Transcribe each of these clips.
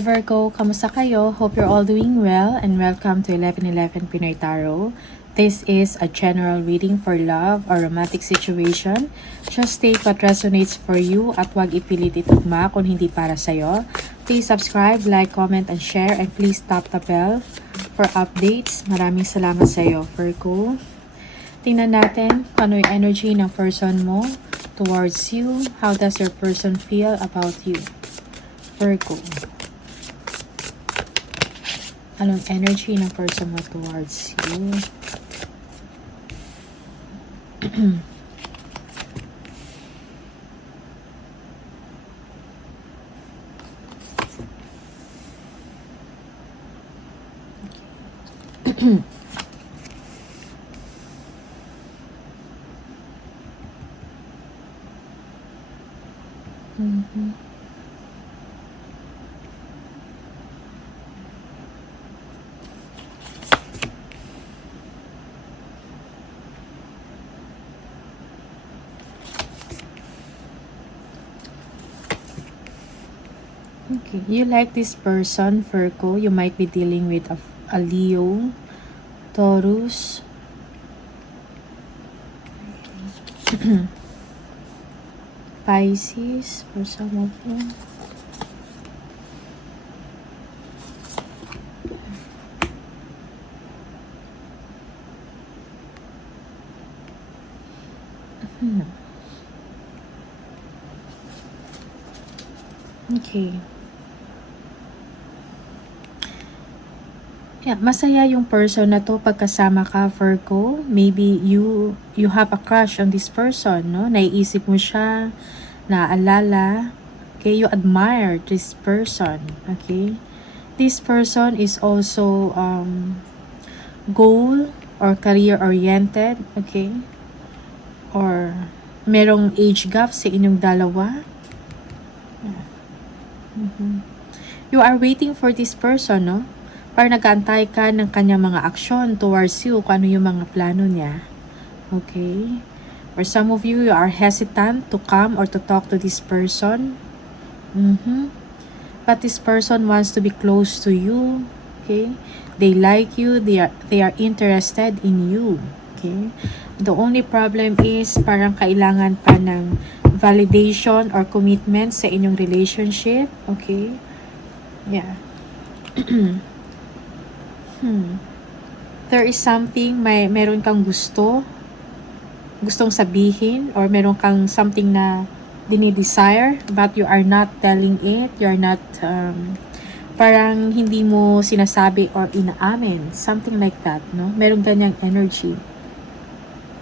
Hi Virgo, kamusta kayo? Hope you're all doing well and welcome to 1111 Pinoy Tarot. This is a general reading for love or romantic situation. Just take what resonates for you at huwag ipilit itugma kung hindi para sa'yo. Please subscribe, like, comment, and share, and please tap the bell for updates. Maraming salamat sa'yo, Virgo. Tingnan natin ano yung energy ng person mo towards you. How does your person feel about you? Virgo. Anong energy ng person mo towards you? Okay, you like this person, Virgo. You might be dealing with a Leo, Taurus. Pisces, for some of you. Okay. Yeah, masaya yung person na to pagkasama ka, Virgo. Maybe you have a crush on this person, no? Naiisip mo siya, naaalala. Okay, you admire this person, okay? This person is also goal or career-oriented, okay? Or merong age gap sa inyong dalawa. You are waiting for this person, no? Para nag-aantay ka ng kanyang mga aksyon towards you, kung ano yung mga plano niya. Okay? For some of you, you are hesitant to come or to talk to this person. But this person wants to be close to you. Okay? They like you. They are interested in you. Okay? The only problem is parang kailangan pa ng validation or commitment sa inyong relationship. Okay? Yeah. There is something, meron kang gustong sabihin, or meron kang something na dinidesire, but you are not telling it, you are not, parang hindi mo sinasabi or inaamin, something like that, no? Meron ganyang energy.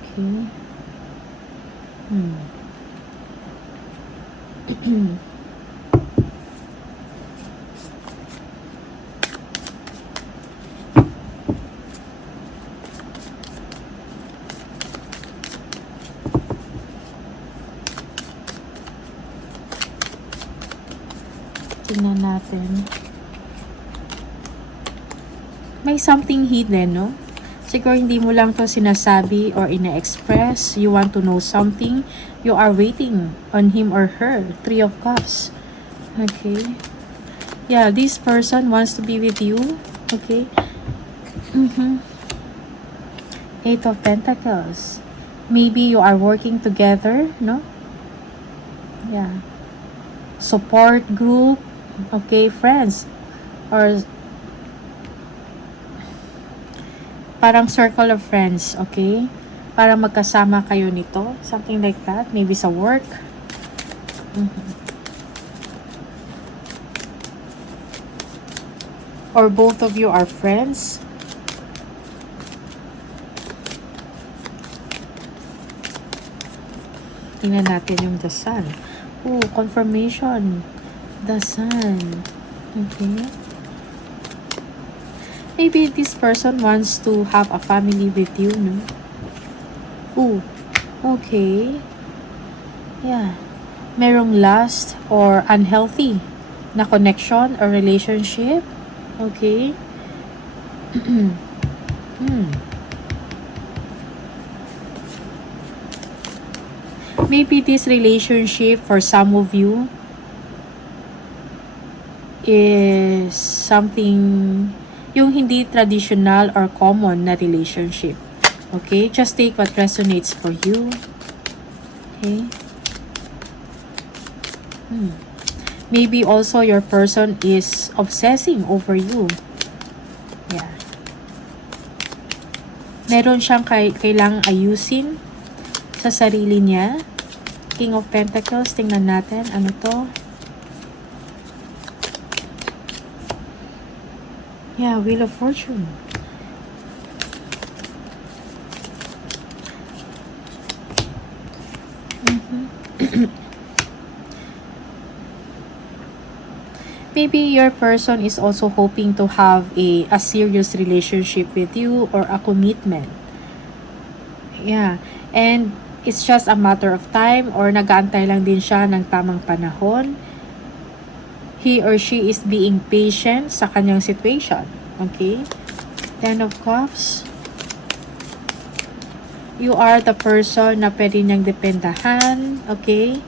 Okay. Tingnan natin. May something hidden, no? Siguro hindi mo lang to sinasabi or ina-express. You want to know something. You are waiting on him or her. 3 of Cups. Okay. Yeah, this person wants to be with you. Okay. 8 of Pentacles. Maybe you are working together, no? Yeah. Support group. Okay, friends. Or parang circle of friends, okay? Para magkasama kayo nito. Something like that. Maybe sa work. Or both of you are friends. Tingnan natin yung the sun. Oh, confirmation. The sun. Okay. Maybe this person wants to have a family with you, no? Oh, okay. Yeah. Merong lust or unhealthy na connection or relationship. Okay. Maybe this relationship for some of you is something yung hindi traditional or common na relationship. Okay? Just take what resonates for you. Okay? Maybe also your person is obsessing over you. Yeah. Meron siyang kailangang ayusin sa sarili niya. King of Pentacles, tingnan natin. Ano to? Yeah, Wheel of Fortune. Maybe your person is also hoping to have a serious relationship with you or a commitment. Yeah. And it's just a matter of time or nag-aantay lang din siya ng tamang panahon. He or she is being patient sa kanyang situation. Okay? Ten of Cups. You are the person na pwede niyang dependahan. Okay?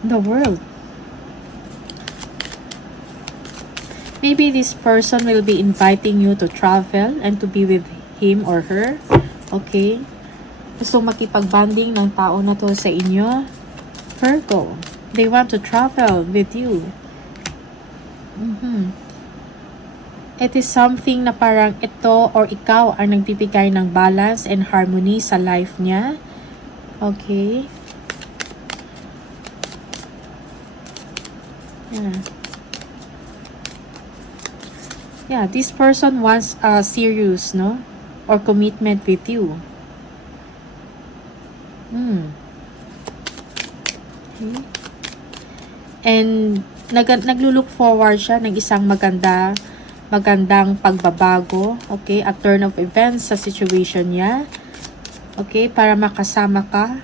The World. Maybe this person will be inviting you to travel and to be with him or her. Okay? Gusto makipagbanding ng tao na to sa inyo. Virgo. They want to travel with you. It is something na parang ito or ikaw ang nagbibigay ng balance and harmony sa life niya. Okay? Yeah, this person wants a serious, no? Or commitment with you. Okay. And naglulook forward siya ng isang magandang pagbabago, okay, a turn of events sa situation niya, okay, para makasama ka.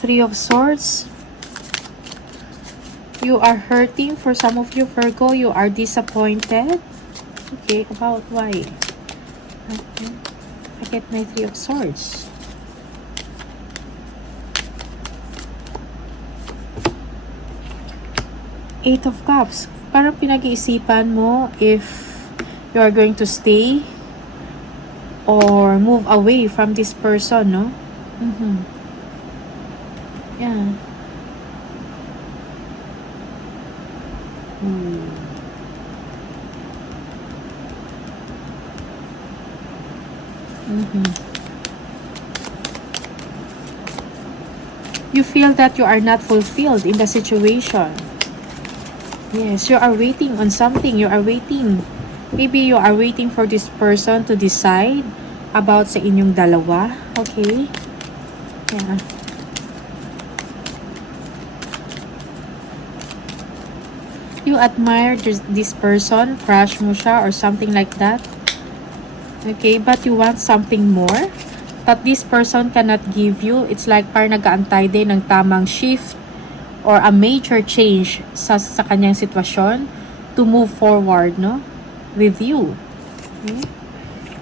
Three of Swords. You are hurting. For some of you, Virgo, you are disappointed. Okay, about why? Okay. I get my Three of Swords. Eight of Cups. Parang pinag-iisipan mo if you are going to stay or move away from this person, no? Yeah. You feel that you are not fulfilled in the situation. Yes, you are waiting on something. You are waiting. Maybe you are waiting for this person to decide about sa inyong dalawa. Okay? Yeah. You admire this person, crush mo siya or something like that. Okay? But you want something more that this person cannot give you. It's like parang nag-aantay din ng tamang shift or a major change sa kanyang sitwasyon to move forward, no? With you. Okay?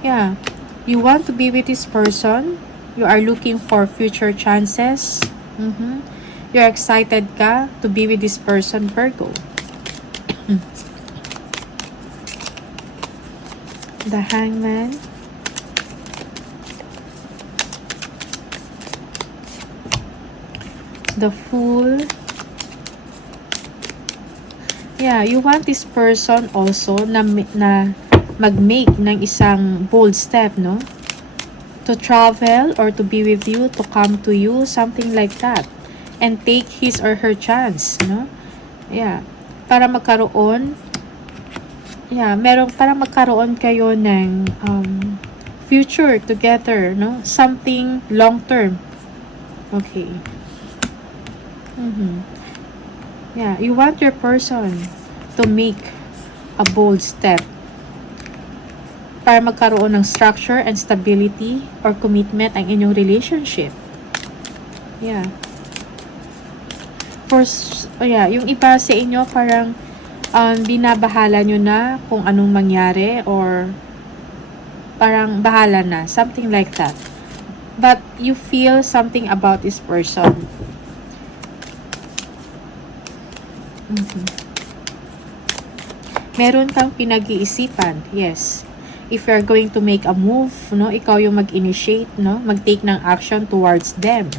Yeah. You want to be with this person. You are looking for future chances. You're excited ka to be with this person, Virgo. The Hangman. The Fool. Yeah, you want this person also na mag-make ng isang bold step, no? To travel or to be with you, to come to you, something like that. And take his or her chance, no? Yeah. Para magkaroon, para magkaroon kayo ng future together, no? Something long term. Okay. Yeah, you want your person to make a bold step para magkaroon ng structure and stability or commitment ang inyong relationship. Yeah. Yeah, yung iba sa inyo parang binabahala nyo na kung anong mangyari or parang bahala na, something like that. But you feel something about this person. Meron kang pinag-iisipan, yes. If you're going to make a move, no, ikaw yung mag-initiate, no, mag-take ng action towards them.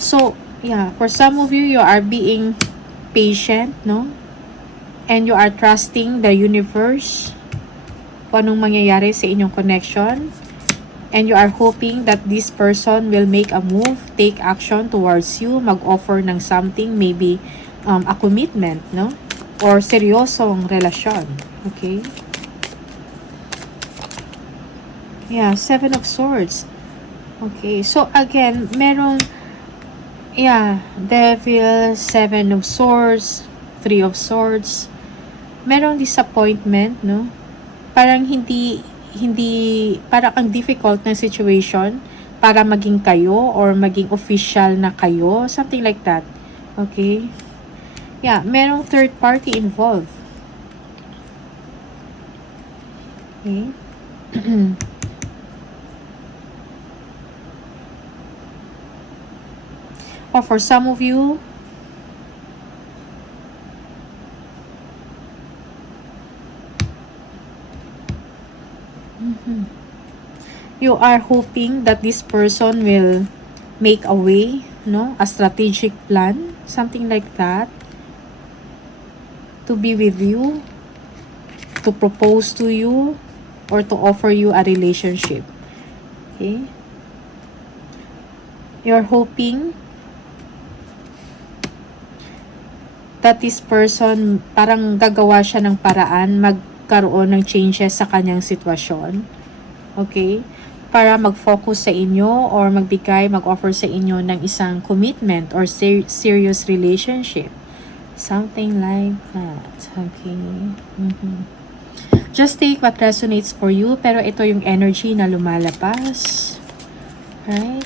So, yeah, for some of you, you are being patient, no? And you are trusting the universe kung anong mangyayari sa inyong connection. And you are hoping that this person will make a move, take action towards you, mag-offer ng something, maybe a commitment, no? Or seryosong relasyon, okay? Yeah, 7 of Swords. Okay, so again, meron, yeah, Devil, 7 of Swords, 3 of Swords. Merong disappointment, no? Parang parang ang difficult na situation para maging kayo or maging official na kayo, something like that. Okay? Yeah, merong third party involved. Okay? Or for some of you, you are hoping that this person will make a way, no? A strategic plan, something like that, to be with you, to propose to you, or to offer you a relationship. Okay? You're hoping that this person, parang gagawa siya ng paraan, magkaroon ng changes sa kanyang sitwasyon. Okay? Para mag-focus sa inyo or mag-offer sa inyo ng isang commitment or serious relationship. Something like that. Okay? Just take what resonates for you, pero ito yung energy na lumalabas. Right?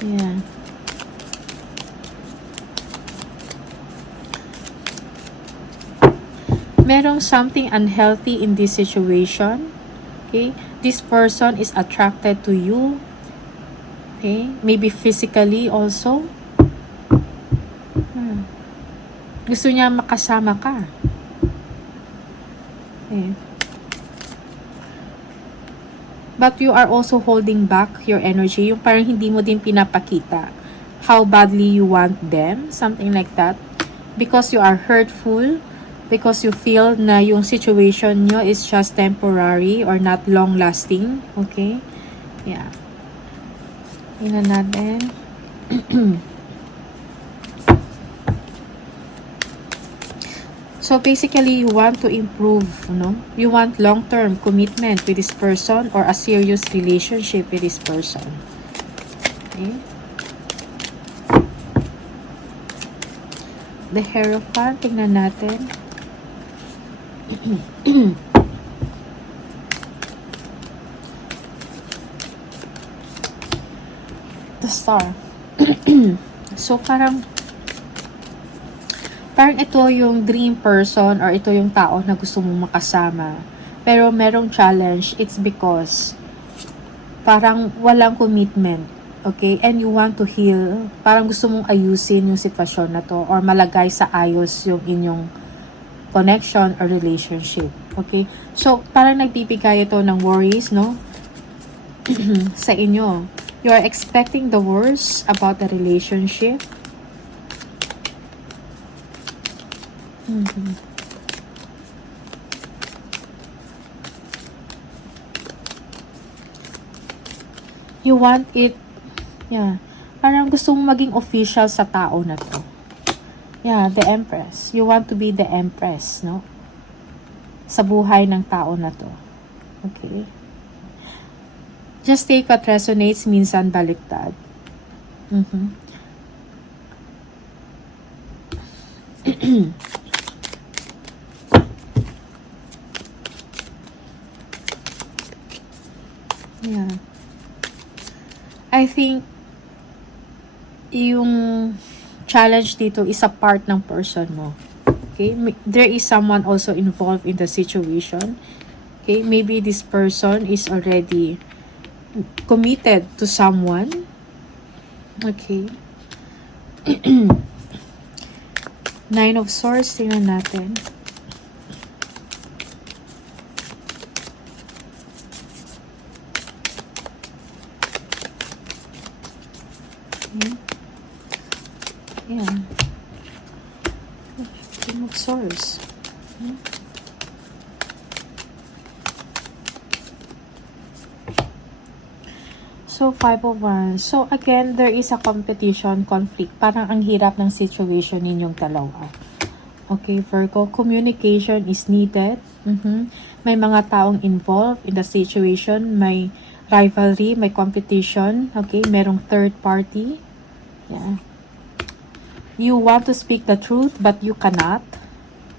Yeah. Merong something unhealthy in this situation. Okay? This person is attracted to you. Okay? Maybe physically also. Gusto niya makasama ka. Okay. But you are also holding back your energy. Yung parang hindi mo din pinapakita how badly you want them. Something like that. Because you are hurtful. Because you feel na yung situation nyo is just temporary or not long-lasting. Okay? Yeah. Tingnan natin. So, basically, you want to improve, no? You want long-term commitment with this person or a serious relationship with this person. Okay? The Hierophant, tingnan natin. The Star. So parang ito yung dream person or ito yung tao na gusto mong makasama. Pero merong challenge. It's because parang walang commitment. Okay? And you want to heal. Parang gusto mong ayusin yung sitwasyon na to or malagay sa ayos yung inyong connection or relationship. Okay? So, parang nagbibigay ito ng worries, no? Sa inyo. You are expecting the worst about the relationship. You want it, yeah. Parang gusto mong maging official sa tao na to. Yeah, the Empress. You want to be the Empress, no? Sa buhay ng tao na to. Okay? Just take what resonates, minsan baliktad. I think yung challenge dito is a part ng person mo. Okay? There is someone also involved in the situation. Okay? Maybe this person is already committed to someone. Okay? Nine of Swords, tingnan natin. Okay. Yeah. King of Swords. Okay. So, 5 of Wands. So, again, there is a competition, conflict. Parang ang hirap ng situation ninyong dalawa. Okay, Virgo. Communication is needed. May mga taong involved in the situation. May rivalry, may competition. Okay, merong third party. Yeah. You want to speak the truth, but you cannot.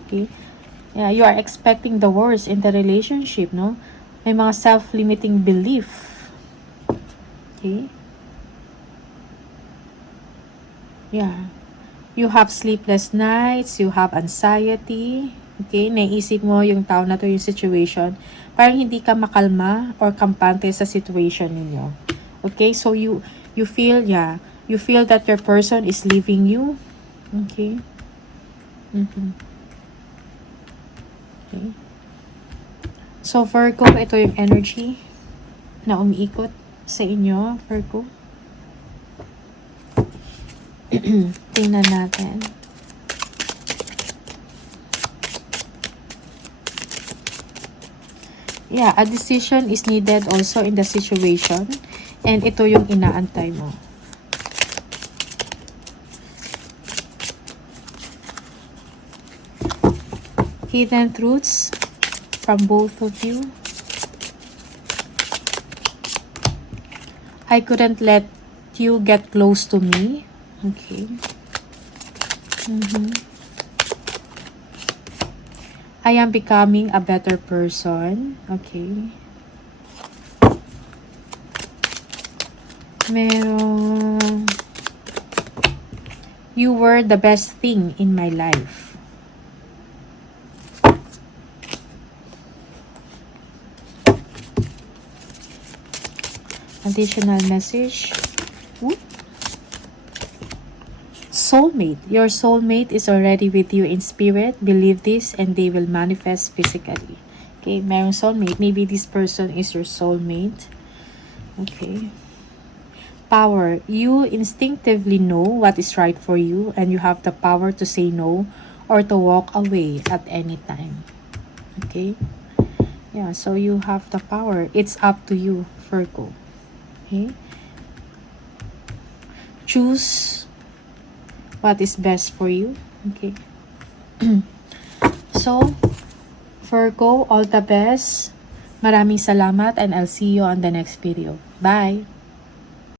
Okay. Yeah, you are expecting the worst in the relationship, no? May mga self-limiting belief. Okay. Yeah. You have sleepless nights, you have anxiety. Okay, naisip mo yung tao na to, yung situation. Parang hindi ka makalma or kampante sa situation ninyo. Okay, so you feel, yeah, you feel that your person is leaving you. Okay. Okay. So, Virgo, ito yung energy na umiikot sa inyo, Virgo. Tingnan natin. Yeah, a decision is needed also in the situation. And ito yung inaantay mo. Hidden truths from both of you. I couldn't let you get close to me. Okay. I am becoming a better person. Okay. Meron. You were the best thing in my life. Additional message. Soulmate. Your soulmate is already with you in spirit. Believe this and they will manifest physically. Okay, merong soulmate. Maybe this person is your soulmate. Okay. Power. You instinctively know what is right for you and you have the power to say no or to walk away at any time. Okay. Yeah, so you have the power. It's up to you, Virgo. Okay. Choose what is best for you. Okay. So, Virgo, all the best. Maraming salamat and I'll see you on the next video. Bye!